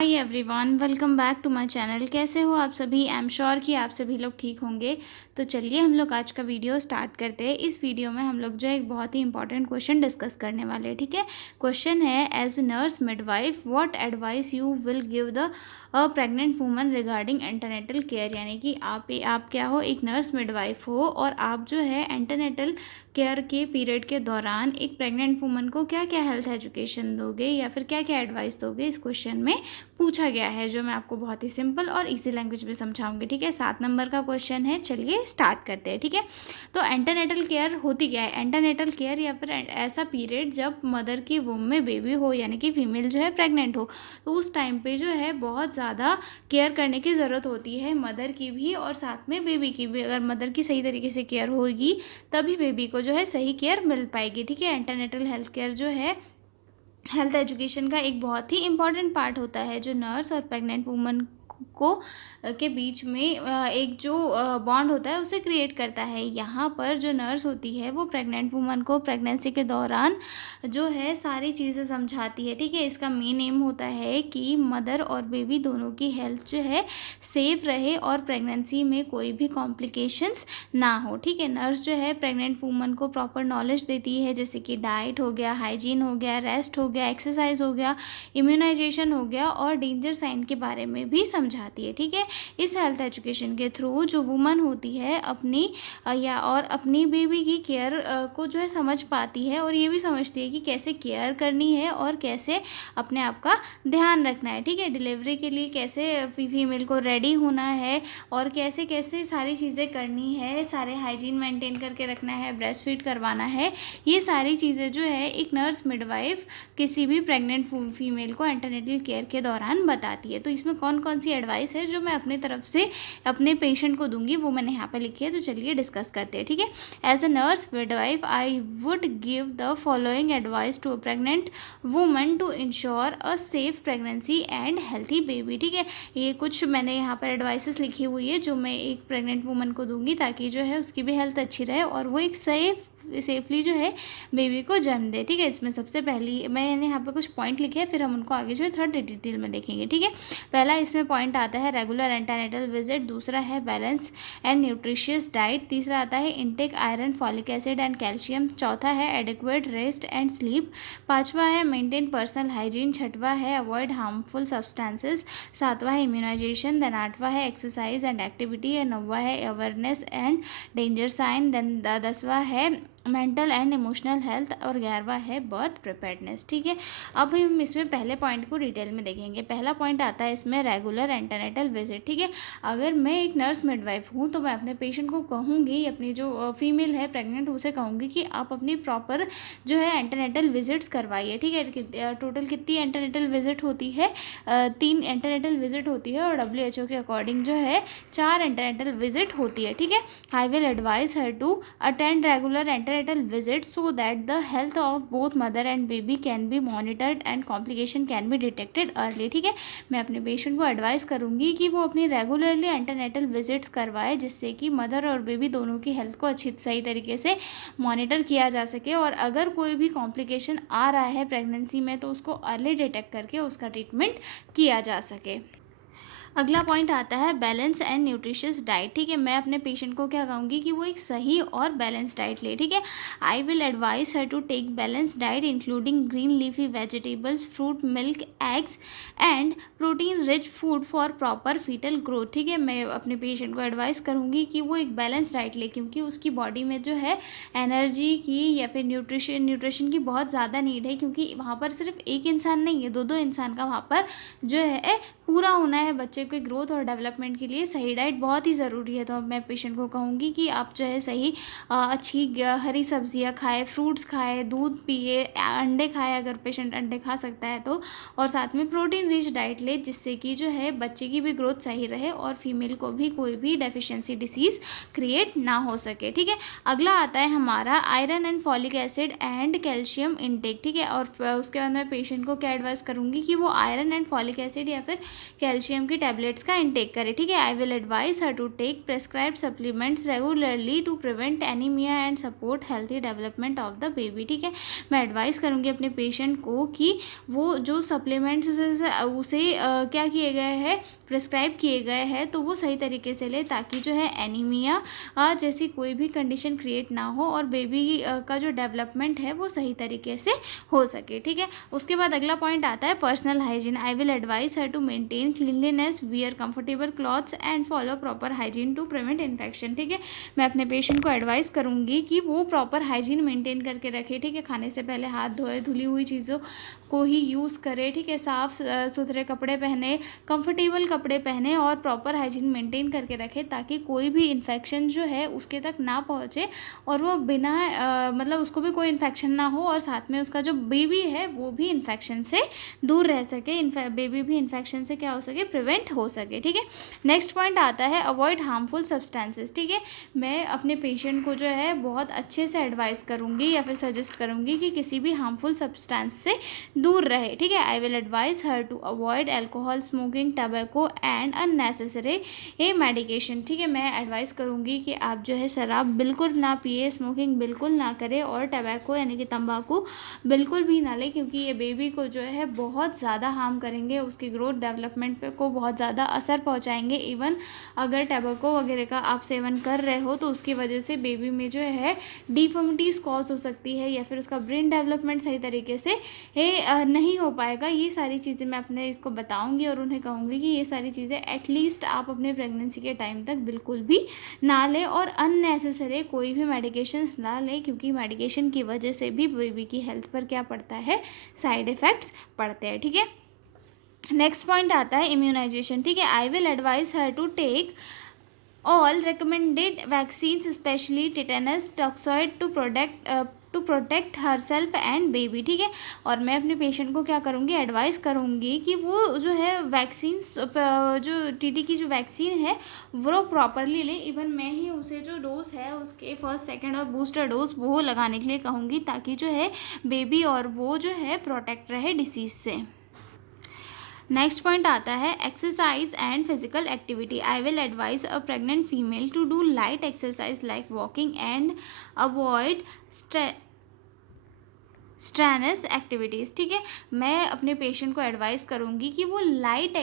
Hi everyone, welcome back to my channel. कैसे हो आप सभी? आई एम श्योर कि आप सभी लोग ठीक होंगे। तो चलिए हम लोग आज का वीडियो स्टार्ट करते हैं। इस वीडियो में हम लोग जो है एक बहुत ही इंपॉर्टेंट क्वेश्चन डिस्कस करने वाले हैं। ठीक है, क्वेश्चन है as nurse midwife what advice you will give the a pregnant woman regarding antenatal care. यानी कि आप क्या हो, एक नर्स मिडवाइफ हो और आप जो है एंटरनेटल केयर के पीरियड के दौरान एक प्रेग्नेंट वूमन को क्या क्या हेल्थ एजुकेशन दोगे या फिर क्या क्या एडवाइस दोगे, इस क्वेश्चन में पूछा गया है, जो मैं आपको बहुत ही सिंपल और इजी लैंग्वेज में समझाऊंगी। ठीक है, 7 नंबर का क्वेश्चन है। चलिए स्टार्ट करते हैं। ठीक है, तो एंटरनेटल केयर होती क्या है? एंटरनेटल केयर या फिर ऐसा पीरियड जब मदर की वूम में बेबी हो, यानी कि फीमेल जो है प्रेग्नेंट हो, तो उस टाइम पे जो है बहुत ज़्यादा केयर करने की ज़रूरत होती है, मदर की भी और साथ में बेबी की भी। अगर मदर की सही तरीके से केयर होगी तभी बेबी को जो है सही केयर मिल पाएगी। ठीक है, एंटरनेटल हेल्थ केयर जो है हेल्थ एजुकेशन का एक बहुत ही इम्पॉर्टेंट पार्ट होता है, जो नर्स और प्रेग्नेंट वूमन को के बीच में एक जो बॉन्ड होता है उसे क्रिएट करता है। यहाँ पर जो नर्स होती है वो प्रेग्नेंट वूमन को प्रेगनेंसी के दौरान जो है सारी चीज़ें समझाती है। ठीक है, इसका मेन एम होता है कि मदर और बेबी दोनों की हेल्थ जो है सेफ रहे और प्रेगनेंसी में कोई भी कॉम्प्लिकेशंस ना हो। ठीक है, नर्स जो है प्रेग्नेंट वूमन को प्रॉपर नॉलेज देती है, जैसे कि डाइट हो गया, हाइजीन हो गया, रेस्ट हो गया, एक्सरसाइज हो गया, इम्यूनाइजेशन हो गया और डेंजर साइन के बारे में भी समझाती है। ठीक है, इस हेल्थ एजुकेशन के थ्रू जो वुमन होती है अपनी या और अपनी बेबी की केयर को जो है समझ पाती है और ये भी समझती है कि कैसे केयर करनी है और कैसे अपने आप का ध्यान रखना है। ठीक है, डिलीवरी के लिए कैसे फीमेल को रेडी होना है और कैसे कैसे सारी चीज़ें करनी है, सारे हाइजीन मेंटेन करके रखना है, ब्रेस्ट फीड करवाना है, ये सारी चीज़ें जो है एक नर्स मिडवाइफ किसी भी प्रेग्नेंट फीमेल को एंटरनेटल केयर के दौरान बताती है। तो इसमें कौन कौन सी एडवाइस है जो मैं अपनी तरफ से अपने पेशेंट को दूंगी, वो मैंने यहाँ पे लिखी है। तो चलिए डिस्कस करते हैं। ठीक है, as a nurse midwife I would give the following advice to a pregnant woman to ensure a safe pregnancy and healthy baby. ठीक है, ये कुछ मैंने यहाँ पर एडवाइसेस लिखी हुई है जो मैं एक प्रेग्नेंट वुमन को दूंगी, ताकि जो है उसकी भी हेल्थ अच्छी रहे और वो एक सेफली जो है बेबी को जन्म दे। ठीक है, इसमें सबसे पहली मैंने यहाँ पे कुछ पॉइंट लिखे हैं, फिर हम उनको आगे जो है थोड़ा डिटेल में देखेंगे। ठीक है, पहला इसमें पॉइंट आता है रेगुलर एंटीनेटल विजिट, दूसरा है बैलेंस एंड न्यूट्रिशियस डाइट, तीसरा आता है intake iron, folic acid and calcium, चौथा है एडिक्वेट रेस्ट एंड स्लीप, पांचवा है मेंटेन पर्सनल हाइजीन, छठवा है अवॉइड हार्मफुल सब्सटेंसेस, सातवां है इम्यूनाइजेशन, देन आठवां है एक्सरसाइज एंड एक्टिविटी, नौवा है awareness and danger sign, then 10वां है मेंटल एंड इमोशनल हेल्थ और 11वां है बर्थ प्रिपेयर्डनेस। ठीक है, अब हम इसमें पहले पॉइंट को डिटेल में देखेंगे। पहला पॉइंट आता है इसमें रेगुलर एंटीनेटल विजिट। ठीक है, अगर मैं एक नर्स मिडवाइफ हूँ तो मैं अपने पेशेंट को कहूँगी, अपनी जो फीमेल है प्रेग्नेंट उसे कहूँगी कि आप अपनी प्रॉपर जो है एंटीनेटल विजिट्स करवाइए। ठीक है, टोटल कितनी एंटीनेटल विजिट होती है? 3 एंटीनेटल विजिट होती है और WHO के अकॉर्डिंग जो है 4 एंटीनेटल विजिट होती है। ठीक है, I will advise her to attend regular antenatal visit so that the health of both mother and baby can be monitored and complication can be detected early. ठीक है, मैं अपने पेशेंट को एडवाइस करूंगी कि वो अपनी रेगुलरली एंटीनेटल विजिट्स करवाए, जिससे कि मदर और बेबी दोनों की हेल्थ को अच्छी सही तरीके से मॉनिटर किया जा सके और अगर कोई भी कॉम्प्लिकेशन आ रहा है प्रेगनेंसी में तो उसको अर्ली डिटेक्ट करके उसका ट्रीटमेंट किया जा सके। अगला पॉइंट आता है बैलेंस एंड न्यूट्रिशियस डाइट। ठीक है, मैं अपने पेशेंट को क्या कहूँगी कि वो एक सही और बैलेंस डाइट ले। ठीक है, I will advise her to take balance diet including green leafy vegetables, fruit, milk, eggs and protein rich food for proper foetal growth. ठीक है, मैं अपने पेशेंट को एडवाइस करूँगी कि वो एक बैलेंस डाइट ले, क्योंकि उसकी बॉडी में जो है एनर्जी की या फिर न्यूट्रिशन की बहुत ज़्यादा नीड है, क्योंकि वहाँ पर सिर्फ एक इंसान नहीं है, दो इंसान का वहाँ पर जो है पूरा होना है। बच्चे के ग्रोथ और डेवलपमेंट के लिए सही डाइट बहुत ही ज़रूरी है। तो मैं पेशेंट को कहूँगी कि आप जो है सही अच्छी हरी सब्जियाँ खाए, फ्रूट्स खाए, दूध पिए, अंडे खाए अगर पेशेंट अंडे खा सकता है तो, और साथ में प्रोटीन रिच डाइट ले, जिससे कि जो है बच्चे की भी ग्रोथ सही रहे और फीमेल को भी कोई भी डेफिशिएंसी डिसीज़ क्रिएट ना हो सके। ठीक है, अगला आता है हमारा iron and folic acid and calcium intake. ठीक है, और उसके बाद मैं पेशेंट को क्या एडवाइस करूँगी कि वो आयरन एंड फॉलिक एसिड या फिर कैल्शियम की टैबलेट्स का इंटेक करे, ठीक है। I will advise her to take prescribed supplements regularly to prevent anaemia and support healthy development of the baby, ठीक है। मैं एडवाइस करूँगी अपने पेशेंट को कि वो जो सप्लीमेंट्स उसे क्या किए गए हैं, प्रिस्क्राइब किए गए हैं, तो वो सही तरीके से ले, ताकि जो है एनीमिया जैसी कोई भी कंडीशन क्रिएट ना हो और बेबी का जो डेवलपमेंट है वो सही तरीके से हो सके, ठीक है। उसके बाद अगला पॉइंट आता है personal hygiene. I will advise her to maintain cleanliness, wear comfortable clothes and follow proper hygiene to prevent infection, ठीक है। मैं अपने पेशेंट को एडवाइस करूँगी कि वो प्रॉपर हाइजीन मेंटेन करके रखे, ठीक है। खाने से पहले हाथ धोए, धुली हुई चीज़ों को ही यूज़ करे, ठीक है। साफ़ सुथरे कपड़े पहने, कंफर्टेबल कपड़े पहने और प्रॉपर हाइजीन मेंटेन करके रखे, ताकि कोई भी इन्फेक्शन जो है उसके तक ना पहुँचे और वो बिना मतलब उसको भी कोई इन्फेक्शन ना हो और साथ में उसका जो बेबी है वो भी इन्फेक्शन से दूर रह सके, बेबी भी इन्फेक्शन से क्या हो सके, प्रिवेंट हो सके, ठीक है। नेक्स्ट पॉइंट आता है अवॉइड हार्मफुल सब्सटेंसेस, ठीक है। मैं अपने पेशेंट को जो है बहुत अच्छे से एडवाइस करूँगी या फिर सजेस्ट करूँगी कि किसी भी हार्मफुल सब्सटेंस से दूर रहे, ठीक है। I will advise her to avoid alcohol, smoking, tobacco and unnecessary medication, ठीक है। मैं एडवाइस करूँगी कि आप जो है शराब बिल्कुल ना पिए, स्मोकिंग बिल्कुल ना करें और टबैको यानी कि तंबाकू बिल्कुल भी ना लें, क्योंकि ये बेबी को जो है बहुत ज़्यादा हार्म करेंगे, उसकी ग्रोथ डेवलपमेंट पे को बहुत ज़्यादा असर पहुँचाएंगे। इवन अगर टबैको वगैरह का आप सेवन कर रहे हो तो उसकी वजह से बेबी में जो है डिफॉर्मिटीज़ कॉज हो सकती है या फिर उसका ब्रेन डेवलपमेंट सही तरीके से नहीं हो पाएगा। ये सारी चीज़ें मैं अपने इसको बताऊंगी और उन्हें कहूँगी कि ये सारी चीज़ें एटलीस्ट आप अपने प्रेगनेंसी के टाइम तक बिल्कुल भी ना लें और अननेसेसरी कोई भी मेडिकेशंस ना लें, क्योंकि मेडिकेशन की वजह से भी बेबी की हेल्थ पर क्या पड़ता है, साइड इफ़ेक्ट्स पड़ते हैं, ठीक है। नेक्स्ट पॉइंट आता है इम्यूनाइजेशन, ठीक है। I will advise her to take all recommended vaccines, especially tetanus toxoid, to protect herself and baby, ठीक है। और मैं अपने पेशेंट को क्या करूँगी, एडवाइस करूँगी कि वो जो है वैक्सीन्स, जो टीटी की जो वैक्सीन है वो प्रॉपरली लें। इवन मैं ही उसे जो डोज है उसके फर्स्ट, सेकंड और बूस्टर डोज वो लगाने के लिए कहूँगी, ताकि जो है बेबी और वो जो है प्रोटेक्ट रहे डिसीज़ से। नेक्स्ट पॉइंट आता है exercise and physical activity. I will advise a pregnant female to do light exercise like walking and avoid strenuous activities, ठीक है। मैं अपने पेशेंट को एडवाइस करूँगी कि वो लाइट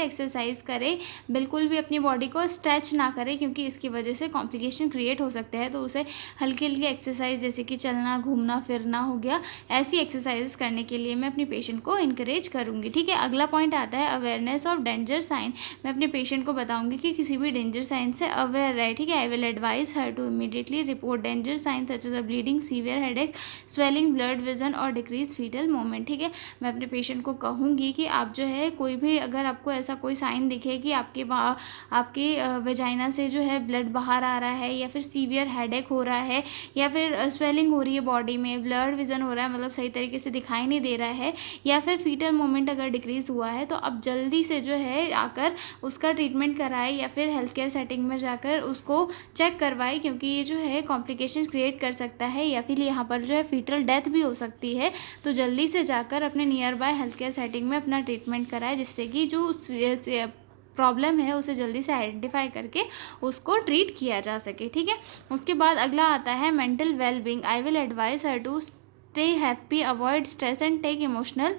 एक्सरसाइज करे, बिल्कुल भी अपनी बॉडी को स्ट्रेच ना करे, क्योंकि इसकी वजह से कॉम्प्लिकेशन क्रिएट हो सकते हैं। तो उसे हल्की हल्की एक्सरसाइज जैसे कि चलना, घूमना फिरना हो गया, ऐसी एक्सरसाइज करने के लिए मैं अपने पेशेंट को इनकरेज करूँगी, ठीक है। अगला पॉइंट आता है अवेयरनेस ऑफ डेंजर साइन। मैं अपने पेशेंट को बताऊँगी कि किसी भी डेंजर साइन से अवेयर रहे, ठीक है। I will advise her to immediately report danger sign such as bleeding, severe headache, swelling, blurred vision और डिक्रीज फीटल मूवमेंट, ठीक है। मैं अपने पेशेंट को कहूँगी कि आप जो है कोई भी, अगर आपको ऐसा कोई साइन दिखे कि आपके वेजाइना से जो है ब्लड बाहर आ रहा है, या फिर सीवियर हेडेक हो रहा है, या फिर स्वेलिंग हो रही है बॉडी में, ब्लड विजन हो रहा है, मतलब सही तरीके से दिखाई नहीं दे रहा है, या फिर फीटल मूवमेंट अगर डिक्रीज हुआ है, तो आप जल्दी से जो है आकर उसका ट्रीटमेंट कराएं या फिर हेल्थ केयर सेटिंग में जाकर उसको चेक करवाएं, क्योंकि ये जो है कॉम्प्लिकेशंस क्रिएट कर सकता है या फिर यहाँ पर जो है फीटल डेथ भी हो सकती है। तो जल्दी से जाकर अपने near by health care setting में अपना ट्रीटमेंट कराएं, जिससे कि जो प्रॉब्लम है उसे जल्दी से आइडेंटिफाई करके उसको ट्रीट किया जा सके, ठीक है। उसके बाद अगला आता है mental wellbeing. I will advise her to stay happy, avoid stress and take emotional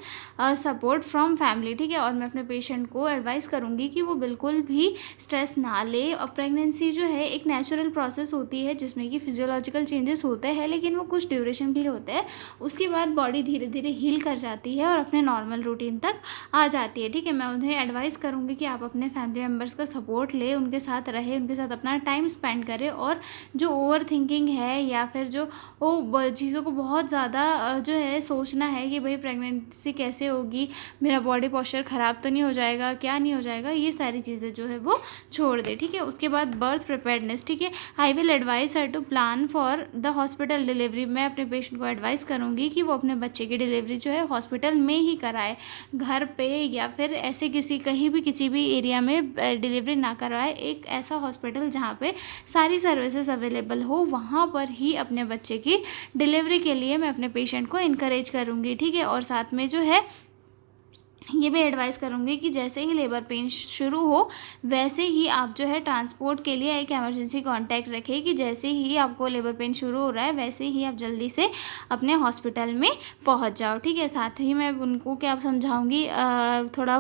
support from family, ठीक है। और मैं अपने पेशेंट को एडवाइस करूँगी कि वो बिल्कुल भी स्ट्रेस ना ले। और प्रेगनेंसी जो है एक नेचुरल प्रोसेस होती है जिसमें कि फिजियोलॉजिकल चेंजेस होते हैं, लेकिन वो कुछ ड्यूरेशन के लिए होते हैं, उसके बाद बॉडी धीरे धीरे हील कर जाती है और अपने नॉर्मल रूटीन तक आ जाती है, ठीक है। मैं उन्हें एडवाइस करूँगी कि आप अपने फैमिली मेम्बर्स का सपोर्ट लें, उनके साथ रहे, उनके साथ अपना टाइम स्पेंड करें, और जो ओवर थिंकिंग है या फिर जो वो चीज़ों को बहुत ज़्यादा जो है सोचना है कि भाई प्रेगनेंसी कैसे होगी, मेरा बॉडी पोस्चर ख़राब तो नहीं हो जाएगा, क्या नहीं हो जाएगा, ये सारी चीज़ें जो है वो छोड़ दे, ठीक है। उसके बाद बर्थ प्रिपेयर्डनेस, ठीक है। I will advise her to plan for the hospital delivery. मैं अपने पेशेंट को एडवाइस करूँगी कि वो अपने बच्चे की डिलीवरी जो है हॉस्पिटल में ही कराए, घर पे या फिर ऐसे कहीं भी किसी भी एरिया में डिलीवरी ना करवाए। एक ऐसा हॉस्पिटल जहाँ पे सारी सर्विसेज अवेलेबल हो, वहाँ पर ही अपने बच्चे की डिलीवरी के लिए मैं अपने पेशेंट को इनकरेज करूँगी, ठीक है। और साथ में जो है ये भी एडवाइस करूँगी कि जैसे ही लेबर पेन शुरू हो, वैसे ही आप जो है ट्रांसपोर्ट के लिए एक इमरजेंसी कॉन्टैक्ट रखें कि जैसे ही आपको लेबर पेन शुरू हो रहा है, वैसे ही आप जल्दी से अपने हॉस्पिटल में पहुँच जाओ, ठीक है? साथ ही मैं उनको क्या समझाऊँगी, थोड़ा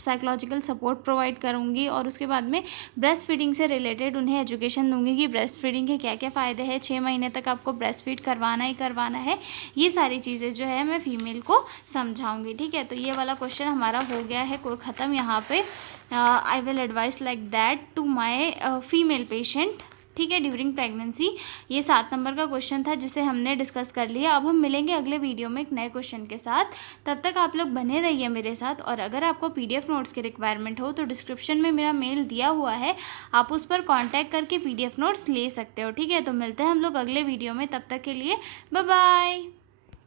साइकोलॉजिकल सपोर्ट प्रोवाइड करूँगी और उसके बाद में ब्रेस्ट फीडिंग से रिलेटेड उन्हें एजुकेशन दूँगी कि ब्रेस्ट फीडिंग के क्या-क्या फ़ायदे हैं, 6 महीने तक आपको ब्रेस्ट फीड करवाना ही करवाना है। ये सारी चीज़ें जो है मैं फीमेल को समझाऊँगी, ठीक है? तो ये वाला क्वेश्चन हमारा हो गया है को ख़त्म यहाँ पे। I will advise like that to my female patient, ठीक है, ड्यूरिंग प्रेगनेंसी। ये 7 नंबर का क्वेश्चन था जिसे हमने डिस्कस कर लिया। अब हम मिलेंगे अगले वीडियो में एक नए क्वेश्चन के साथ। तब तक आप लोग बने रहिए मेरे साथ, और अगर आपको पीडीएफ नोट्स की रिक्वायरमेंट हो तो डिस्क्रिप्शन में मेरा मेल दिया हुआ है, आप उस पर कॉन्टैक्ट करके पीडीएफ नोट्स ले सकते हो, ठीक है? तो मिलते हैं हम लोग अगले वीडियो में, तब तक के लिए बाय बाय।